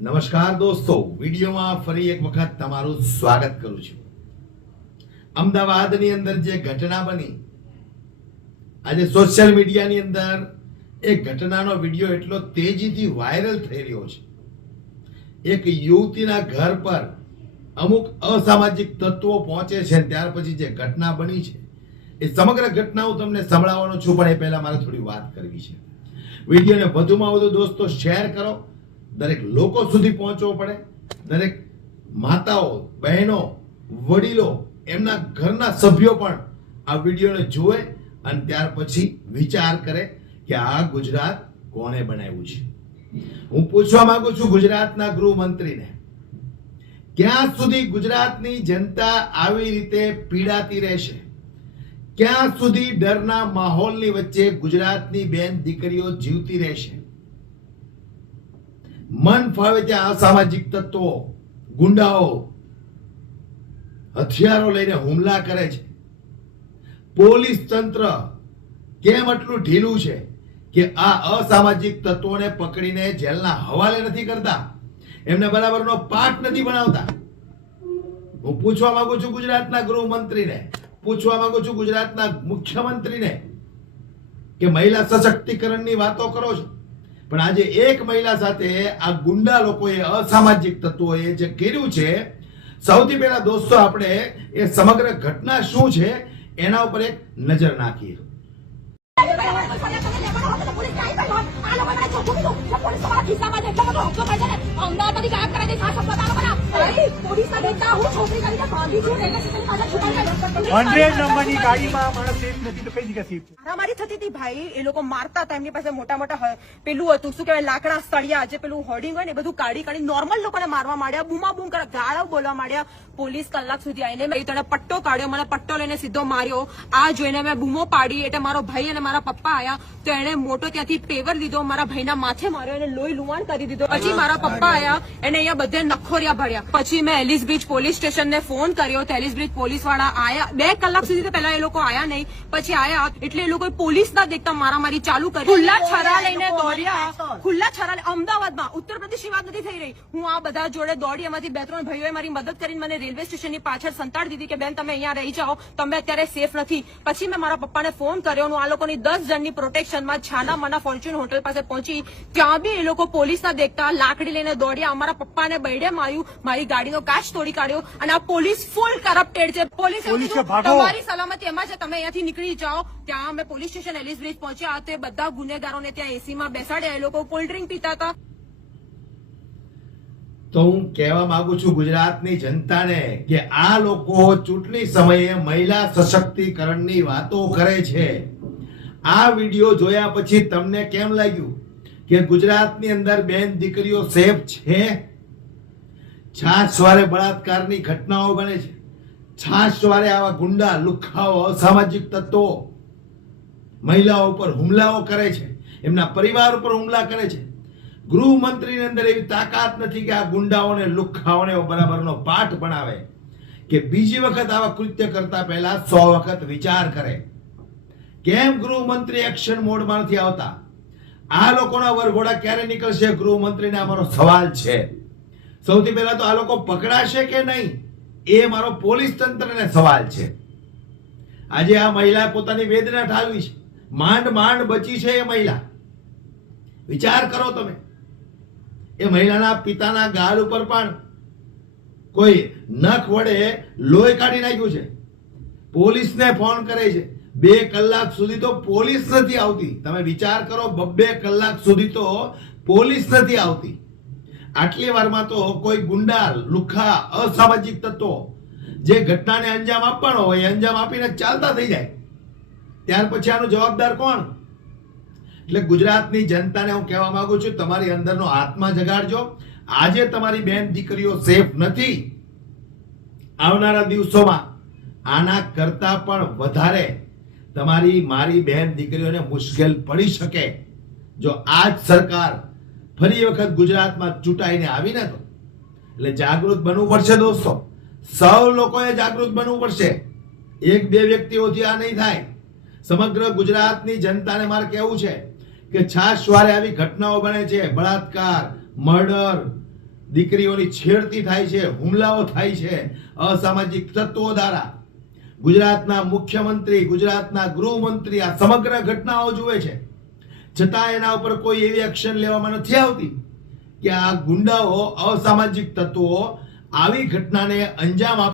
નમસ્કાર દોસ્તો, વિડીયોમાં ફરી એક વખત તમારું સ્વાગત કરું છું. અમદાવાદની અંદર જે ઘટના બની, આજે સોશિયલ મીડિયાની અંદર એ ઘટનાનો વિડીયો એટલો તેજીથી વાયરલ થઈ રહ્યો છે. એક યુવતીના ઘર પર અમુક અસામાજિક તત્વો પહોંચે છે, ત્યાર પછી જે ઘટના બની છે એ સમગ્ર ઘટના હું તમને સંભળાવવાનો છું, પણ એ પહેલા મારે થોડી વાત કરવી છે. વિડીયોને વધુમાં વધુ દોસ્તો શેર કરો, દરેક લોકો સુધી પહોંચવો પડે. દરેક માતાઓ, બહેનો, વડીલો, એમના ઘરના સભ્યો પણ આ વિડીયોને જુએ અને ત્યાર પછી વિચાર કરે કે આ ગુજરાત કોણે બનાવ્યું છે. હું પૂછવા માંગુ છું ગુજરાતના ગૃહમંત્રીને, ક્યાં સુધી ગુજરાતની જનતા આવી રીતે પીડાતી રહેશે? ક્યાં સુધી ડરના માહોલની વચ્ચે ગુજરાતની બેન દીકરીઓ જીવતી રહેશે? મન ફાવે ત્યાં અસામાજિક તત્વો, ગુંડાઓ હથિયારો લઈને હુમલા કરે છે. પોલીસ તંત્ર કેમ આટલું ઢીલું છે કે આ અસામાજિક તત્વોને પકડીને જેલના હવાલે નથી કરતા, એમને બરાબરનો પાઠ નથી બનાવતા? હું પૂછવા માંગુ છું ગુજરાતના ગૃહમંત્રીને, પૂછવા માંગુ છું ગુજરાતના મુખ્યમંત્રીને કે મહિલા સશક્તિકરણની વાતો કરો છો, પણ આજે એક મહિલા સાથે આ ગુંડા લોકોએ, અસામાજિક તત્વોએ જે કર્યું છે, સૌથી પહેલા દોસ્તો આપણે એ સમગ્ર ઘટના શું છે એના ઉપર એક નજર નાખીએ. મારામારી થતી હતી ભાઈ, એ લોકો મારતા હતા. એમની પાસે મોટા મોટા પેલું હતું, શું કહેવાય, લાકડા સળિયા, જે પેલું હોર્ડિંગ હોય ને, બધું કાઢી કાઢી નોર્મલ લોકોને મારવા માંડ્યા, બૂમા બૂમ કરે, ગાળો બોલવા માંડ્યા. પોલીસ કલાક સુધી આવીને મેં તને પટ્ટો કાઢ્યો, મને પટ્ટો લઈને સીધો માર્યો. આ જોઈને મેં બૂમો પાડી, એટલે મારો ભાઈ અને મારા પપ્પા આયા તો એને મોટો ત્યાંથી પેવર લીધો, મારા ભાઈના માથે માર્યો, એને લોહી લુવાણ કરી દીધો. પછી મારા પપ્પા આયા, એને અહીંયા બધે નખોરિયા ભર્યા. પછી મેં એલિસ બ્રિજ પોલીસ સ્ટેશનને ફોન કર્યો, તો એલિસ બ્રિજ પોલીસ વાળા આયા. 2 કલાક સુધી તો પહેલા એ લોકો આયા નહીં, પછી આયા એટલે એ લોકો પોલીસ ના દેખતા મારામારી ચાલુ કરી. ખુલ્લા છરા લઈને દોડ્યા, ખુલ્લા છરા. અમદાવાદમાં, ઉત્તર પ્રદેશની વાત નથી થઈ રહી. હું આ બધા જોડે દોડી, એમાંથી 2-3 ભાઈઓએ મારી મદદ કરીને મને રેલવે સ્ટેશનની પાછળ સંતાડી દીધી કે બેન તમે અહીંયા રહી જાઓ, તમે અત્યારે સેફ નથી. પછી મેં મારા પપ્પાને ફોન કર્યો, હું આ લોકોની 10 જણની પ્રોટેક્શનમાં છાના માના ફોર્ચ્યુન હોટલ પાસે પહોંચી. ત્યાં બી એ લોકો પોલીસ ના દેખતા લાકડી લઈને દોડ્યા, અમારા પપ્પાને બૈડે માર્યું, મારી ગાડીનો કાચ તોડી કાઢ્યો. અને આ પોલીસ ફૂલ કરપ્ટેડ છે. પોલીસ તમારી સલામતી એમાં છે, તમે અહીંયાથી નીકળી જાઓ. ત્યાં અમે પોલીસ સ્ટેશન એલિસ બ્રિજ પહોંચ્યા, તે બધા ગુનેગારોને ત્યાં એસીમાં બેસાડ્યા. એ લોકો કોલ્ડ ડ્રિંક પીતા હતા. તો હું કહેવા માંગુ છું ગુજરાતની જનતાને કે આ લોકો ચૂંટણી સમયે મહિલા સશક્તિકરણની વાતો કરે છે. આ વિડીયો જોયા પછી તમને કેમ લાગ્યું કે ગુજરાતની અંદર બેન દીકરીઓ સેફ છે? છાસવારે બળાત્કારની ઘટનાઓ બને છે, છાસવારે આવા ગુંડા, લુખ્ખાઓ, અસામાજિક તત્વો મહિલાઓ ઉપર હુમલાઓ કરે છે, એમના પરિવાર ઉપર હુમલા કરે છે. ગૃહમંત્રીની અંદર એવી તાકાત નથી કે આ ગુંડાઓને, લુખ્ખાઓને બરાબરનો પાઠ ભણાવે, કે બીજી વખત આવા કૃત્ય કરતા પહેલા 100 વખત વિચાર કરે. કેમ ગૃહમંત્રી એક્શન મોડમાં નથી આવતા? આ લોકોના વરઘોડા ક્યારે નીકળશે? ગૃહમંત્રીને અમારો સવાલ છે. સૌથી પહેલા તો આ લોકો પકડાશે કે નહીં, એ મારો પોલીસ તંત્રને સવાલ છે. આજે આ મહિલા પોતાની વેદના ઠાલવી છે, માંડ માંડ બચી છે એ મહિલા. વિચાર કરો તમે, એ મહિલાના પિતાના ગાલ ઉપર પણ કોઈ નખ વડે લોહી કાઢી નાખ્યું છે. પોલીસને ફોન કરે છે, 2 કલાક સુધી તો પોલીસ નથી આવતી. તમે વિચાર કરો, 2 કલાક સુધી તો પોલીસ નથી આવતી. આટલી વારમાં તો કોઈ ગુંડા, લુખ્ખા, અસામાજિક તત્વો જે ઘટનાને અંજામ આપવાનો હોય અંજામ આપીને ચાલતા થઈ જાય. ત્યાર પછી આનો જવાબદાર કોણ? એટલે ગુજરાતની જનતાને હું કહેવા માંગુ છું, તમારી અંદરનો આત્મા જગાડજો. આજે તમારી બેન દીકરીઓ સેફ નથી. આવનારા દિવસોમાં આના કરતા પણ વધારે તમારી, મારી બેન દીકરીઓને મુશ્કેલ પડી શકે જો આજ સરકાર ફરી વખત ગુજરાતમાં ચૂંટાઈને આવીને તો. એટલે જાગૃત બનવું પડશે દોસ્તો, સૌ લોકોએ જાગૃત બનવું પડશે. 1-2 વ્યક્તિઓથી આ નહીં થાય. સમગ્ર ગુજરાતની જનતાને મારે કહેવું છે કે છાસવારે આવી ઘટનાઓ બને છે, બળાત્કાર, મર્ડર, દીકરીઓની છેડતી થાય છે, હુમલાઓ થાય છે અસામાજિક તત્વો દ્વારા. ગુજરાતના મુખ્યમંત્રી, ગુજરાતના ગૃહમંત્રી આ સમગ્ર ઘટનાઓ જુએ છે, છતાં એના ઉપર કોઈ એવી એક્શન લેવામાં નથી આવતી કે આ ગુંડાઓ, અસામાજિક તત્વો આવી ઘટનાને અંજામ આપે.